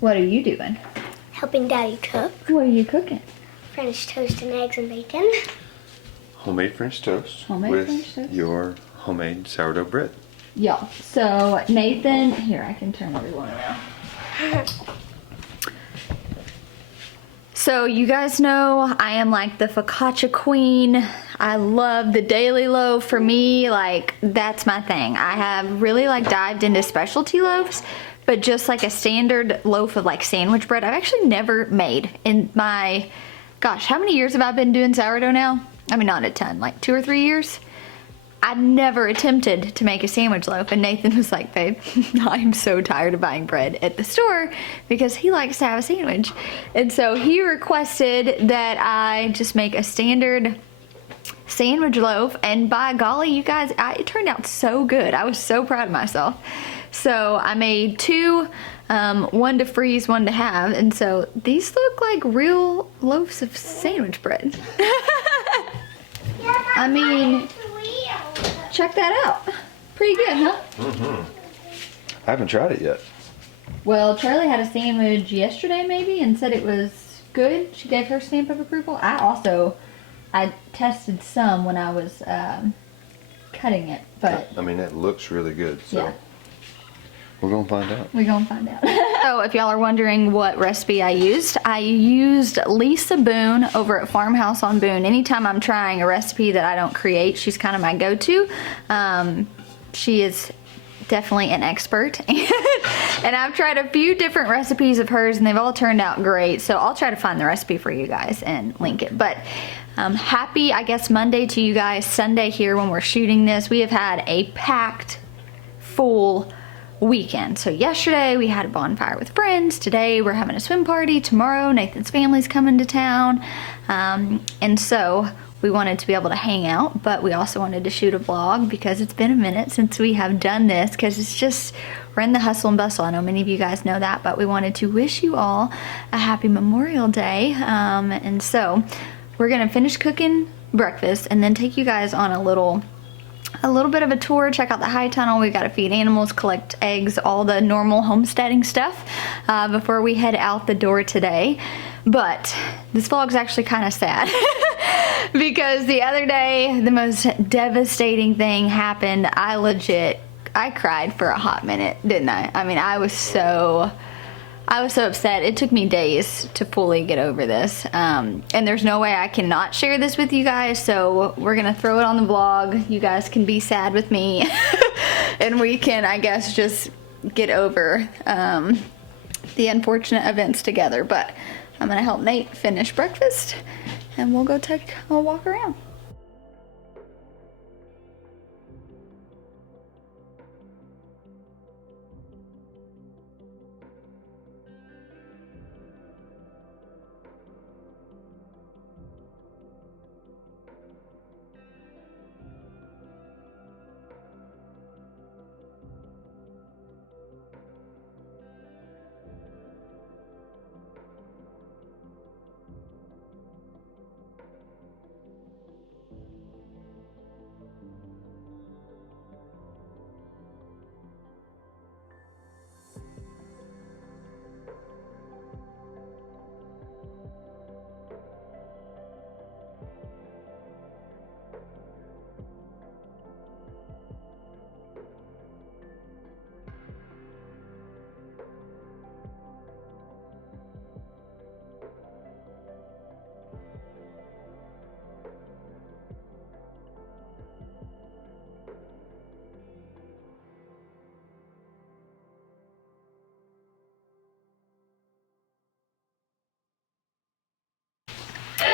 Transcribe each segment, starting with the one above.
What are you doing? Helping Daddy cook. What are you cooking? French toast and eggs and bacon. Homemade French toast Homemade with French toast. your homemade sourdough bread. Y'all, so Nathan, here I can turn everyone around. So you guys know I am like the focaccia queen. I love the daily loaf. For me, like that's my thing. I have really like dived into specialty loaves, but just like a standard loaf of like sandwich bread, I've actually never made in my, gosh, how many years have I been doing sourdough now? I mean, not a ton, like 2 or 3 years. I'd never attempted to make a sandwich loaf, and Nathan was like, babe, I'm so tired of buying bread at the store because he likes to have a sandwich. And so he requested that I just make a standard sandwich loaf, and by golly, you guys, it turned out so good. I was so proud of myself. So I made 2, one to freeze, one to have, and so these look like real loaves of sandwich bread. I mean, check that out. Pretty good, huh? Mm-hmm. I haven't tried it yet. Well, Charlie had a sandwich yesterday maybe and said it was good. She gave her stamp of approval. I tested some when I was cutting it, but I mean, it looks really good, so yeah. We're gonna find out. We're gonna find out. So if y'all are wondering what recipe I used Lisa Boone over at Farmhouse on Boone. Anytime I'm trying a recipe that I don't create, she's kind of my go-to. She is definitely an expert. And I've tried a few different recipes of hers and they've all turned out great. So I'll try to find the recipe for you guys and link it. But happy, I guess, Monday to you guys. Sunday here when we're shooting this. We have had a packed, full weekend. So yesterday we had a bonfire with friends. Today we're having a swim party. Tomorrow Nathan's family's coming to town. And so we wanted to be able to hang out, but we also wanted to shoot a vlog because it's been a minute since we have done this, because it's just, we're in the hustle and bustle. I know many of you guys know that, but we wanted to wish you all a happy Memorial Day. And so we're gonna finish cooking breakfast and then take you guys on a little bit of a tour, check out the high tunnel. We gotta feed animals, collect eggs, all the normal homesteading stuff before we head out the door today. But this vlog's actually kind of sad because the other day the most devastating thing happened. I cried for a hot minute, didn't I? I mean, I was so upset. It took me days to fully get over this. And there's no way I cannot share this with you guys, so we're gonna throw it on the vlog. You guys can be sad with me and we can, I guess, just get over the unfortunate events together. But I'm gonna help Nate finish breakfast and we'll go take a walk around.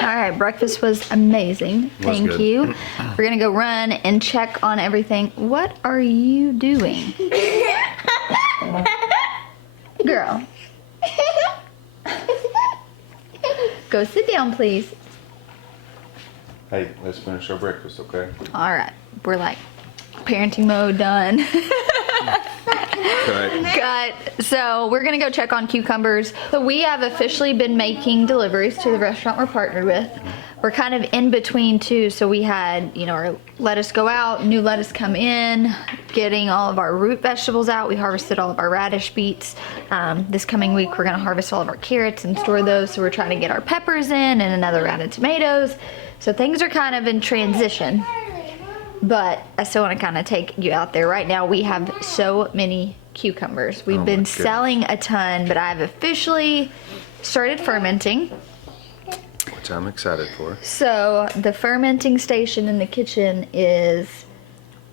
All right, breakfast was amazing. Thank you. We're gonna go run and check on everything. What are you doing? Girl. Go sit down, please. Hey, let's finish our breakfast, okay? All right, we're like parenting mode done. Cut. So we're gonna go check on cucumbers. So we have officially been making deliveries to the restaurant we're partnered with. We're kind of in between too, so we had, you know, our lettuce go out, new lettuce come in, getting all of our root vegetables out. We harvested all of our radish beets. This coming week we're gonna harvest all of our carrots and store those, so we're trying to get our peppers in and another round of tomatoes. So things are kind of in transition, but I still wanna kind of take you out there. Right now we have so many cucumbers. We've been selling a ton, but I've officially started fermenting. Which I'm excited for. So the fermenting station in the kitchen is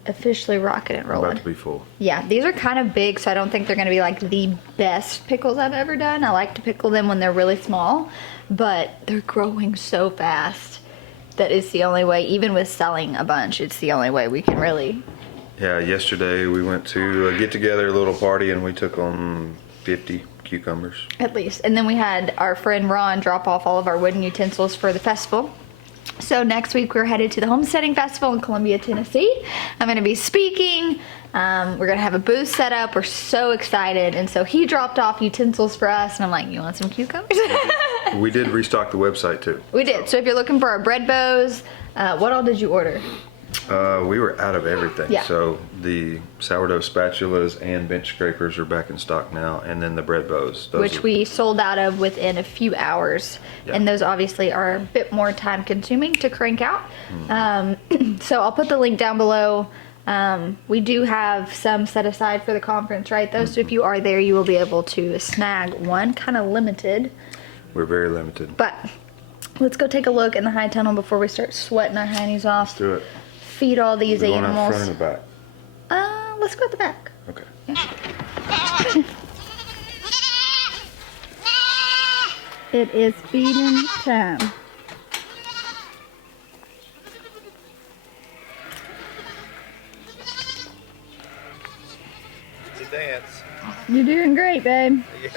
officially rocking and rolling. About to be full. Yeah, these are kind of big, so I don't think they're gonna be like the best pickles I've ever done. I like to pickle them when they're really small, but they're growing so fast that it's the only way, even with selling a bunch, it's the only way we can really. Yeah, yesterday we went to a get-together, a little party, and we took on 50 cucumbers. At least. And then we had our friend Ron drop off all of our wooden utensils for the festival. So next week we're headed to the Homesteading Festival in Columbia, Tennessee. I'm going to be speaking. We're going to have a booth set up. We're so excited. And so he dropped off utensils for us, and I'm like, you want some cucumbers? We did restock the website too. We did. So if you're looking for our bread bows, what all did you order? We were out of everything. Yeah. So the sourdough spatulas and bench scrapers are back in stock now, and then the bread bows. Which we sold out of within a few hours. Yeah. And those obviously are a bit more time consuming to crank out. So I'll put the link down below. We do have some set aside for the conference, right? Though, so if you are there, you will be able to snag one, kind of limited. We're very limited. But let's go take a look in the high tunnel before we start sweating our hiney's off. Let's do it. Feed all these We're going out animals. front and back. Let's go at the back. Okay. It is feeding time. It's a dance. You're doing great, babe. Yeah.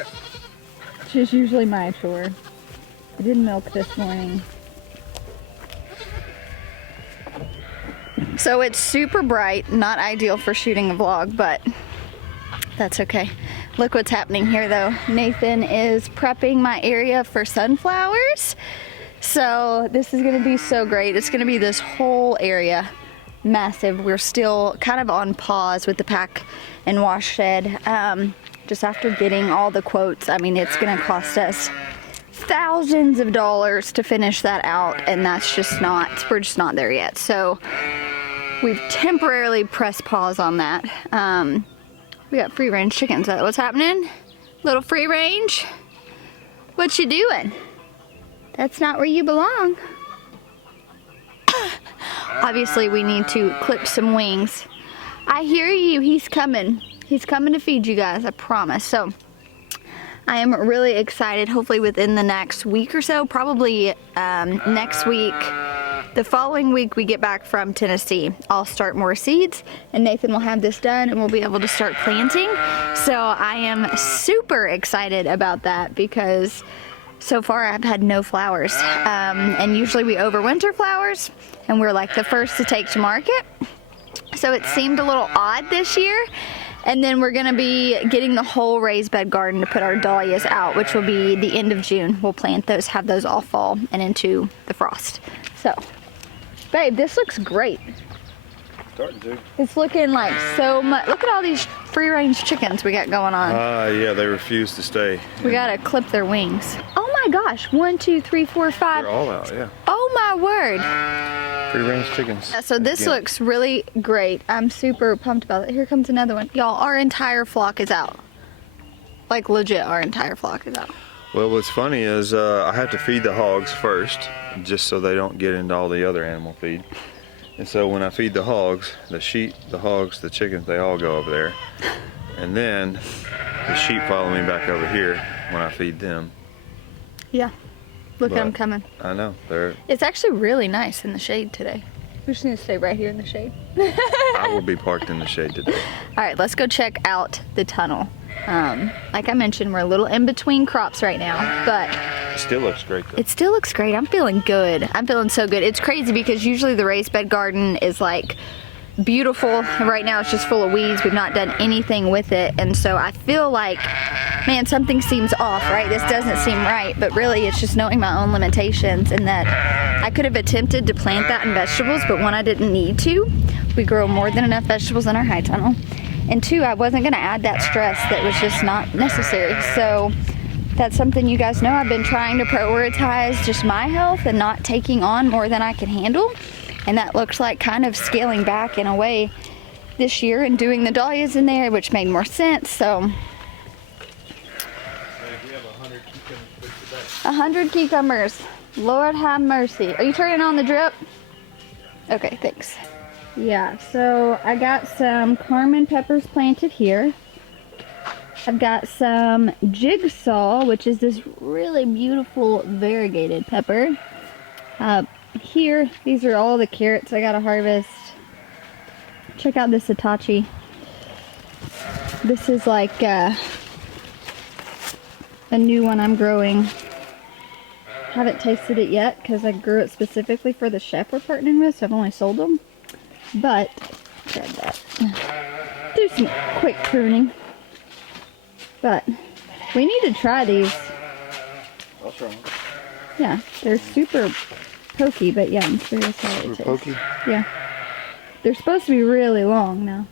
It's just usually my chore. I did milk this morning. So it's super bright, not ideal for shooting a vlog, but that's okay. Look what's happening here though. Nathan is prepping my area for sunflowers. So this is gonna be so great. It's gonna be this whole area, massive. We're still kind of on pause with the pack and wash shed. Just after getting all the quotes, I mean, it's gonna cost us thousands of dollars to finish that out, and that's just not, we're just not there yet. So we've temporarily pressed pause on that. We got free range chickens. Is that what's happening? Little free range? What you doing? That's not where you belong. Obviously we need to clip some wings. I hear you, he's coming. He's coming to feed you guys, I promise. So I am really excited. Hopefully within the next week or so, probably next week, the following week we get back from Tennessee, I'll start more seeds and Nathan will have this done and we'll be able to start planting. So I am super excited about that because so far I've had no flowers. And usually we overwinter flowers and we're like the first to take to market. So it seemed a little odd this year. And then we're gonna be getting the whole raised bed garden to put our dahlias out, which will be the end of June. We'll plant those, have those all fall and into the frost. So, babe, this looks great. Starting to. It's looking like so much. Look at all these free range chickens we got going on. Yeah, they refuse to stay. We gotta clip their wings. Oh my gosh, 1, 2, 3, 4, 5. They're all out, yeah. Oh my word. Free range chickens. So this Again. looks really great. I'm super pumped about it. Here comes another one. Y'all, our entire flock is out. Like legit, our entire flock is out. Well, what's funny is I have to feed the hogs first, just so they don't get into all the other animal feed. And so when I feed the hogs, the sheep, the hogs, the chickens, they all go over there. And then the sheep follow me back over here when I feed them. Yeah. Look at But them coming. I know, they're. It's actually really nice in the shade today. We just need to stay right here in the shade. I will be parked in the shade today. All right, let's go check out the tunnel. Like I mentioned, we're a little in between crops right now, but It still looks great though. it still looks great. I'm feeling good. I'm feeling so good. It's crazy because usually the raised bed garden is like beautiful. Right now it's just full of weeds. We've not done anything with it. And so I feel like, man, something seems off, right? This doesn't seem right, but really it's just knowing my own limitations, and that I could have attempted to plant that in vegetables, but one, I didn't need to. We grow more than enough vegetables in our high tunnel. And two, I wasn't gonna add that stress that was just not necessary. So that's something you guys know. I've been trying to prioritize just my health and not taking on more than I can handle. And that looks like kind of scaling back in a way this year and doing the dahlias in there, which made more sense. So 100 cucumbers. Lord have mercy. Are you turning on the drip? Okay, thanks. Yeah, so I got some Carmen peppers planted here. I've got some Jigsaw, which is this really beautiful variegated pepper. Here, these are all the carrots I gotta harvest. Check out this Hitachi. This is like a new one I'm growing. Haven't tasted it yet because I grew it specifically for the chef we're partnering with, so I've only sold them. But, grab that. Do some quick pruning. But, we need to try these. I'll try them. Yeah, they're super pokey, but yeah, I'm curious how they taste. Pokey? Yeah. They're supposed to be really long now.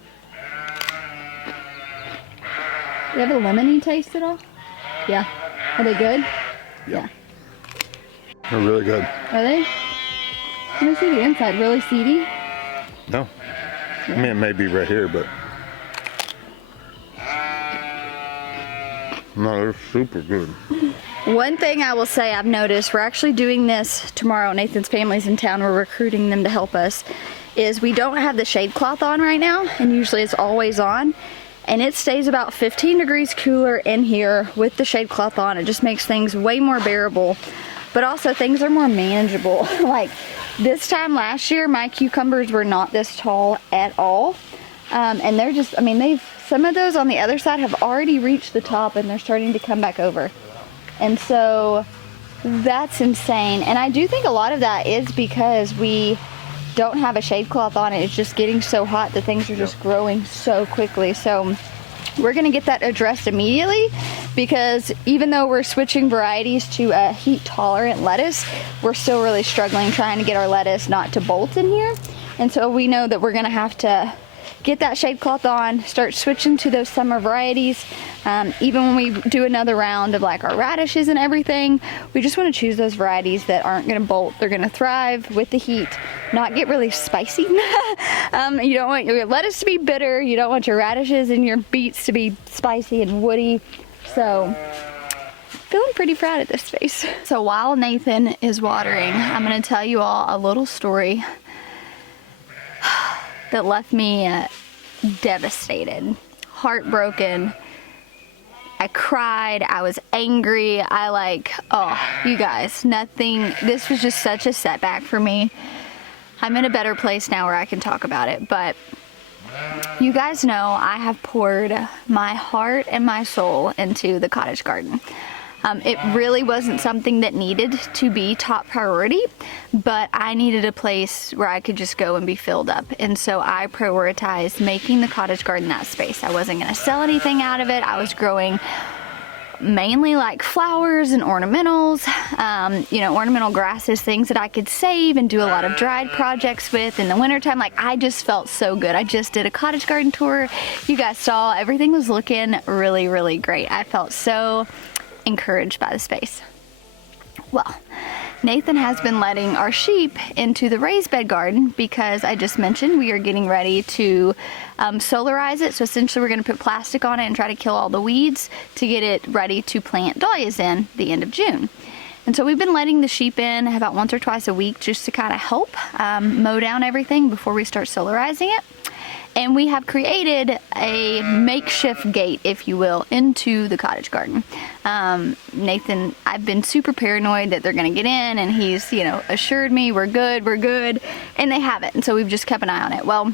Do they have a lemony taste at all? Yeah. Are they good? Yeah. They're really good. Are they? Let me see the inside. Really seedy? No. I mean, it may be right here, but no, they're super good. One thing I will say I've noticed, we're actually doing this tomorrow. Nathan's family's in town. We're recruiting them to help us. Is we don't have the shade cloth on right now, and usually it's always on. And it stays about 15 degrees cooler in here with the shade cloth on. It just makes things way more bearable. But also things are more manageable. Like this time last year, my cucumbers were not this tall at all. And they're just, I mean, some of those on the other side have already reached the top and they're starting to come back over. And so that's insane. And I do think a lot of that is because we don't have a shade cloth on it. It's just getting so hot that things are just growing so quickly. So we're gonna get that addressed immediately, because even though we're switching varieties to a heat tolerant lettuce, we're still really struggling trying to get our lettuce not to bolt in here. And so we know that we're gonna have to get that shade cloth on, start switching to those summer varieties. Even when we do another round of like our radishes and everything, we just want to choose those varieties that aren't going to bolt. They're going to thrive with the heat, not get really spicy. You don't want your lettuce to be bitter. You don't want your radishes and your beets to be spicy and woody. So feeling pretty proud of this space. So while Nathan is watering, I'm going to tell you all a little story that left me devastated, heartbroken. I cried, I was angry, you guys, this was just such a setback for me. I'm in a better place now where I can talk about it, but you guys know I have poured my heart and my soul into the cottage garden. It really wasn't something that needed to be top priority, but I needed a place where I could just go and be filled up. And so I prioritized making the cottage garden that space. I wasn't going to sell anything out of it. I was growing mainly like flowers and ornamentals, ornamental grasses, things that I could save and do a lot of dried projects with in the wintertime. Like, I just felt so good. I just did a cottage garden tour. You guys saw everything was looking really, really great. I felt so encouraged by the space. Well, Nathan has been letting our sheep into the raised bed garden because I just mentioned we are getting ready to solarize it. So essentially we're going to put plastic on it and try to kill all the weeds to get it ready to plant dahlias in the end of June. And so we've been letting the sheep in about once or twice a week just to kind of help mow down everything before we start solarizing it. And we have created a makeshift gate, if you will, into the cottage garden. Nathan, I've been super paranoid that they're gonna get in, and he's, assured me we're good, and they haven't. And so we've just kept an eye on it. Well,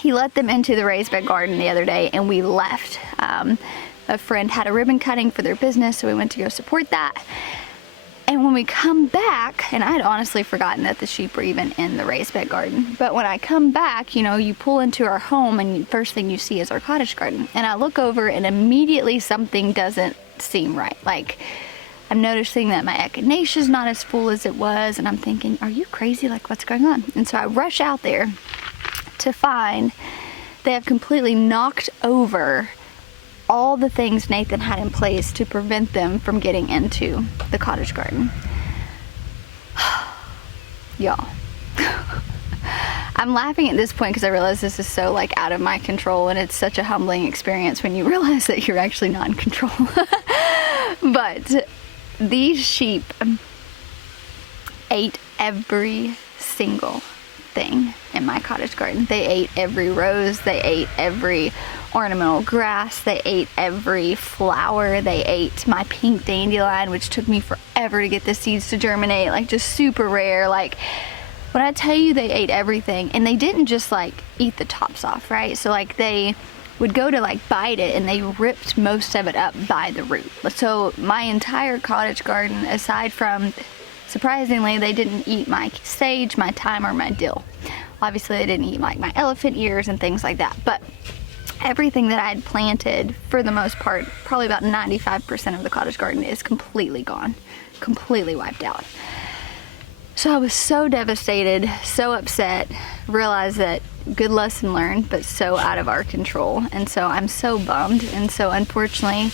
he let them into the raised bed garden the other day, and we left. A friend had a ribbon cutting for their business, so we went to go support that. And when we come back, and I had honestly forgotten that the sheep were even in the raised bed garden, but when I come back, you know, you pull into our home and first thing you see is our cottage garden. And I look over and immediately something doesn't seem right. Like, I'm noticing that my echinacea is not as full as it was, and I'm thinking, are you crazy? Like, what's going on? And so I rush out there to find they have completely knocked over all the things Nathan had in place to prevent them from getting into the cottage garden. Y'all. I'm laughing at this point because I realize this is so like out of my control, and it's such a humbling experience when you realize that you're actually not in control. But these sheep ate every single thing in my cottage garden. They ate every rose, they ate every ornamental grass, they ate every flower, they ate my pink dandelion, which took me forever to get the seeds to germinate, like just super rare. Like, when I tell you they ate everything, and they didn't just like eat the tops off, right? So like they would go to like bite it and they ripped most of it up by the root. So my entire cottage garden, aside from, surprisingly, they didn't eat my sage, my thyme, or my dill. Obviously they didn't eat like my elephant ears and things like that, but everything that I had planted, for the most part, probably about 95% of the cottage garden is completely gone, completely wiped out. So I was so devastated, so upset, realized that good lesson learned, but so out of our control. And so I'm so bummed. And so unfortunately,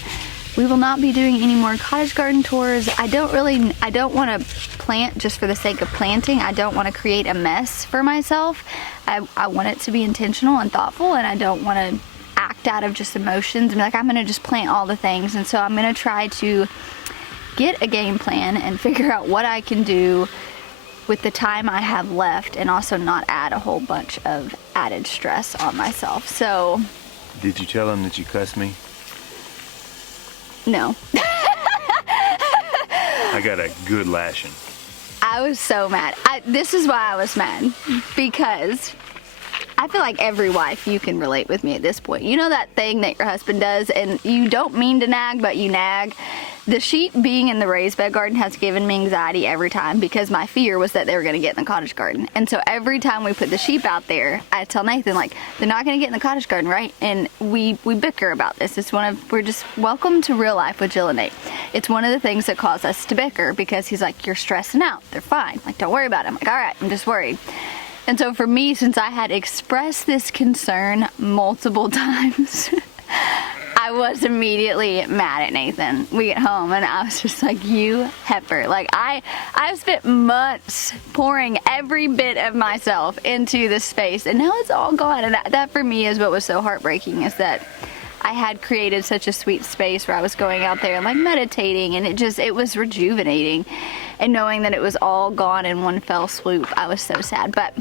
we will not be doing any more cottage garden tours. I don't want to plant just for the sake of planting. I don't want to create a mess for myself. I want it to be intentional and thoughtful, and I don't want to act out of just emotions and be like, I'm going to just plant all the things. And so I'm going to try to get a game plan and figure out what I can do with the time I have left, and also not add a whole bunch of added stress on myself. So, Did you tell him that you cussed me? No. I got a good lashing. I was so mad. This is why I was mad, because I feel like every wife, you can relate with me at this point. You know that thing that your husband does, and you don't mean to nag, but you nag. The sheep being in the raised bed garden has given me anxiety every time, because my fear was that they were going to get in the cottage garden. And so every time we put the sheep out there, I tell Nathan, like, they're not going to get in the cottage garden, right? And we bicker about this. It's we're just, welcome to real life with Jill and Nate. It's one of the things that cause us to bicker, because he's like, you're stressing out. They're fine. Like, don't worry about it. I'm like, all right, I'm just worried. And so for me, since I had expressed this concern multiple times, I was immediately mad at Nathan. We get home and I was just like, you heifer. Like, I've spent months pouring every bit of myself into this space, and now it's all gone. And that for me is what was so heartbreaking, is that I had created such a sweet space where I was going out there and like meditating, and it was rejuvenating. And knowing that it was all gone in one fell swoop, I was so sad. But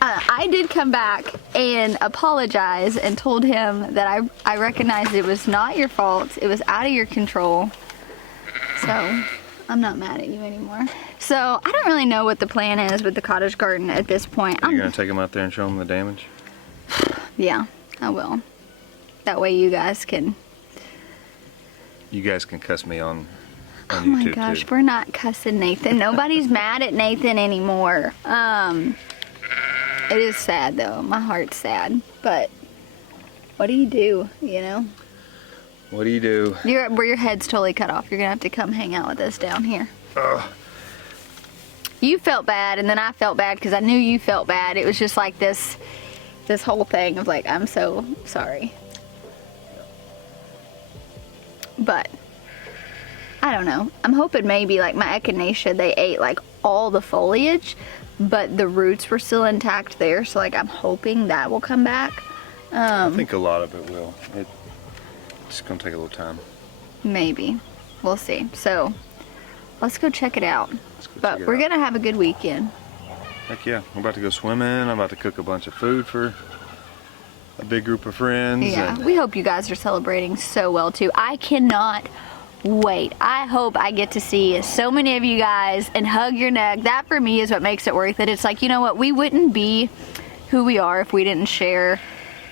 I did come back and apologize and told him that I recognized it was not your fault. It was out of your control. So I'm not mad at you anymore. So I don't really know what the plan is with the cottage garden at this point. Are you going to take them out there and show them the damage? Yeah, I will. That way you guys can... You guys can cuss me on Oh YouTube my gosh, too. we're not cussing Nathan. Nobody's mad at Nathan anymore. It is sad though. My heart's sad. But what do, you know? What do you do? Where your head's totally cut off. You're gonna have to come hang out with us down here. You felt bad, and then I felt bad because I knew you felt bad. It was just like this whole thing of like, I'm so sorry. But I don't know. I'm hoping maybe like my echinacea, they ate like all the foliage, but the roots were still intact there. So like I'm hoping that will come back. I think a lot of it will. It's gonna take a little time. Maybe. We'll see. So let's go check it out. But we're gonna have a good weekend. Heck yeah. I'm about to go swimming. I'm about to cook a bunch of food for a big group of friends. Yeah, and we hope you guys are celebrating so well too. I cannot wait. I hope I get to see so many of you guys and hug your neck. That for me is what makes it worth it. It's like, you know what, we wouldn't be who we are if we didn't share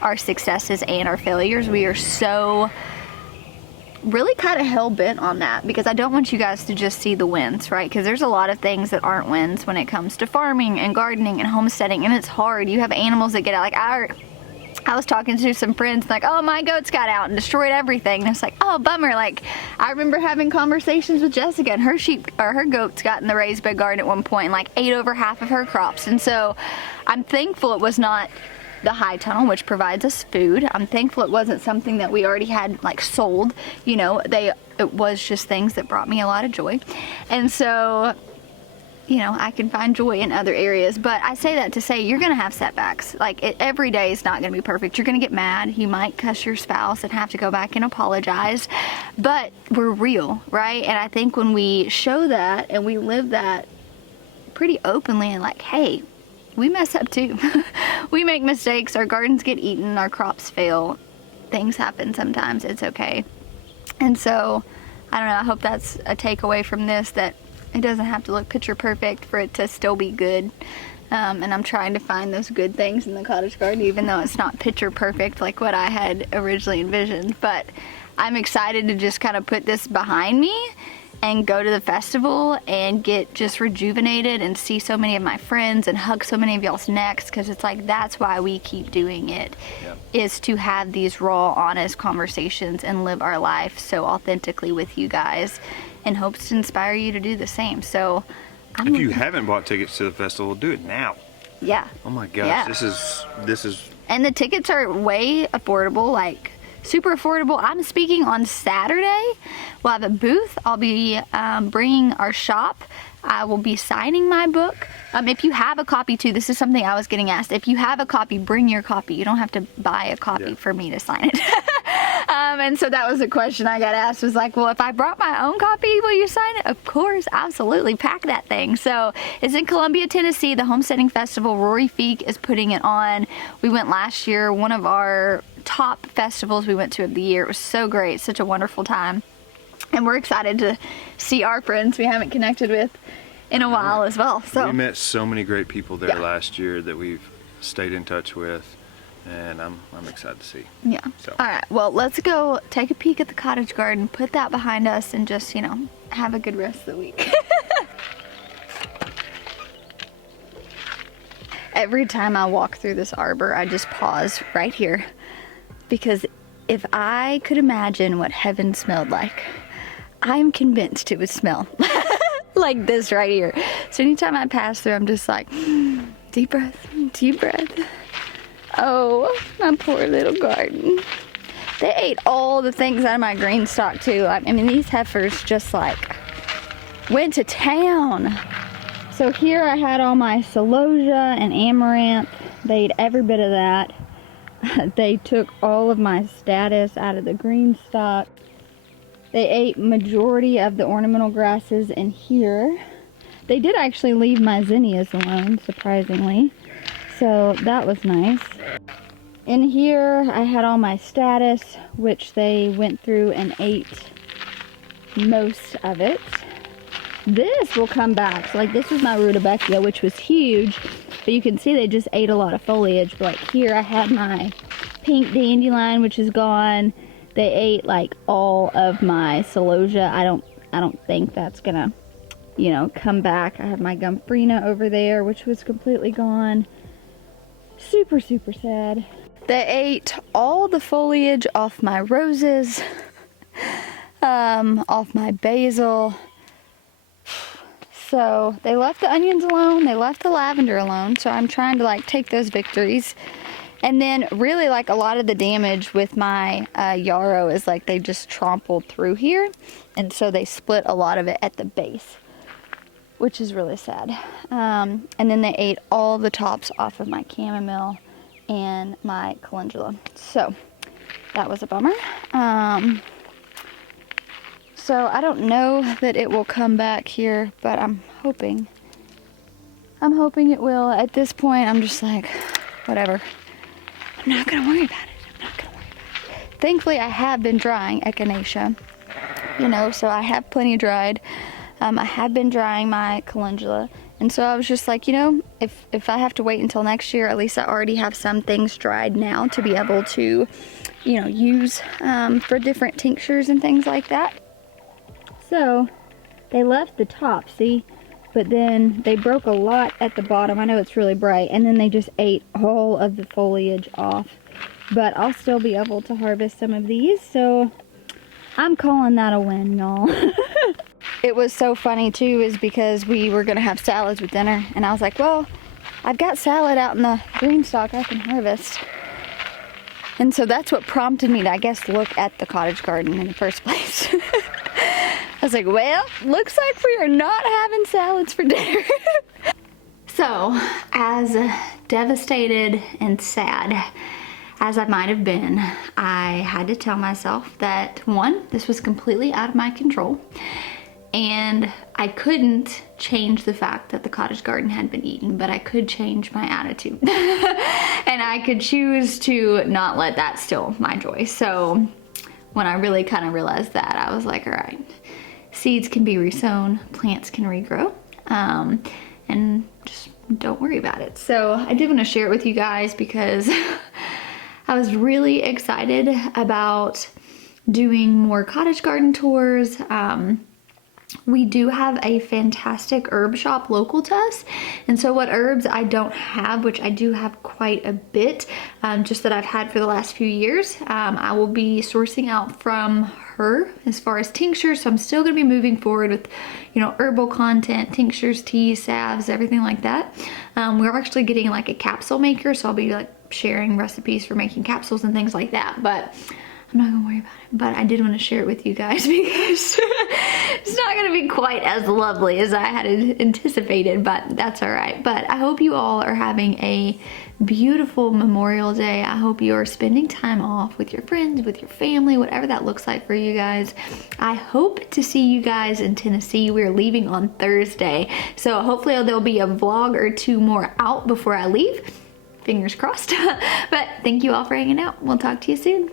our successes and our failures. We are so really kind of hell-bent on that because I don't want you guys to just see the wins, right? Because there's a lot of things that aren't wins when it comes to farming and gardening and homesteading, and it's hard. You have animals that get out. Like I was talking to some friends like, oh, my goats got out and destroyed everything. And it's like, oh, bummer. Like, I remember having conversations with Jessica, and her goats got in the raised bed garden at one point and like ate over half of her crops. And so I'm thankful it was not the high tunnel, which provides us food. I'm thankful it wasn't something that we already had like sold. You know, it was just things that brought me a lot of joy. And so, you know, I can find joy in other areas. But I say that to say you're gonna have setbacks. Like every day is not gonna be perfect. You're gonna get mad. You might cuss your spouse and have to go back and apologize. But we're real, right? And I think when we show that and we live that pretty openly and like, hey, we mess up too. We make mistakes, our gardens get eaten, our crops fail. Things happen sometimes, it's okay. And so, I don't know, I hope that's a takeaway from this, that it doesn't have to look picture perfect for it to still be good. And I'm trying to find those good things in the cottage garden, even though it's not picture perfect like what I had originally envisioned. But I'm excited to just kind of put this behind me and go to the festival and get just rejuvenated and see so many of my friends and hug so many of y'all's necks, because it's like that's why we keep doing it. Yep. Is to have these raw, honest conversations and live our life so authentically with you guys, in hopes to inspire you to do the same. So if you haven't bought tickets to the festival, do it now. Yeah. Oh my gosh, yeah. This is and the tickets are way affordable, like super affordable. I'm speaking on Saturday. We'll have a booth. I'll be bringing our shop. I will be signing my book. If you have a copy too, this is something I was getting asked. If you have a copy, bring your copy. You don't have to buy a copy for me to sign it. And so that was a question I got asked, was like, well, if I brought my own copy, will you sign it? Of course, absolutely, pack that thing. So it's in Columbia, Tennessee, the Homesteading Festival. Rory Feek is putting it on. We went last year, one of our top festivals we went to of the year. It was so great, such a wonderful time. And we're excited to see our friends we haven't connected with in a while as well. So we met so many great people there last year that we've stayed in touch with, and I'm excited to see. Yeah. So. All right. Well, let's go take a peek at the cottage garden, put that behind us, and just, you know, have a good rest of the week. Every time I walk through this arbor, I just pause right here, because if I could imagine what heaven smelled like, I'm convinced it would smell like this right here. So anytime I pass through, I'm just like, deep breath, deep breath. Oh, my poor little garden. They ate all the things out of my green stock too. I mean, these heifers just like went to town. So here I had all my celosia and amaranth. They ate every bit of that. They took all of my status out of the green stock. They ate majority of the ornamental grasses in here. They did actually leave my zinnias alone, surprisingly. So that was nice. In here, I had all my status, which they went through and ate most of it. This will come back. So like this was my rutabaga, which was huge, but you can see they just ate a lot of foliage. But like here, I had my pink dandelion, which is gone. They ate like all of my celosia. I don't think that's gonna, you know, come back. I have my gumfrina over there, which was completely gone. Super, super sad. They ate all the foliage off my roses, off my basil. So they left the onions alone, they left the lavender alone. So I'm trying to like take those victories. And then really like a lot of the damage with my yarrow is like they just trampled through here. And so they split a lot of it at the base, which is really sad. And then they ate all the tops off of my chamomile and my calendula. So that was a bummer. So I don't know that it will come back here, but I'm hoping it will. At this point, I'm just like, whatever. I'm not gonna worry about it. Thankfully, I have been drying echinacea, you know, so I have plenty dried. I have been drying my calendula, And so I was just like, you know, if I have to wait until next year, at least I already have some things dried now to be able to, you know, use for different tinctures and things like that. So they left the top, see? But then they broke a lot at the bottom. I know it's really bright. And then they just ate all of the foliage off. But I'll still be able to harvest some of these. So I'm calling that a win, y'all. It was so funny too, is because we were gonna have salads with dinner, and I was like, well, I've got salad out in the green stalk I can harvest. And so that's what prompted me to, I guess, look at the cottage garden in the first place. I was like, well, looks like we are not having salads for dinner. So, as devastated and sad as I might have been, I had to tell myself that, one, this was completely out of my control. And I couldn't change the fact that the cottage garden had been eaten, but I could change my attitude. And I could choose to not let that steal my joy. So when I really kind of realized that, I was like, all right, seeds can be resown, plants can regrow, and just don't worry about it. So I did want to share it with you guys because I was really excited about doing more cottage garden tours. We do have a fantastic herb shop local to us, and so what herbs I don't have, which I do have quite a bit, just that I've had for the last few years, I will be sourcing out from her as far as tinctures. So I'm still going to be moving forward with, you know, herbal content, tinctures, teas, salves, everything like that. We're actually getting like a capsule maker, so I'll be like sharing recipes for making capsules and things like that, but I'm not gonna worry about it. But I did want to share it with you guys because it's not gonna be quite as lovely as I had anticipated, but that's all right. But I hope you all are having a beautiful Memorial Day. I hope you are spending time off with your friends, with your family, whatever that looks like for you guys. I hope to see you guys in Tennessee. We're leaving on Thursday, so hopefully there'll be a vlog or two more out before I leave. Fingers crossed. But thank you all for hanging out. We'll talk to you soon.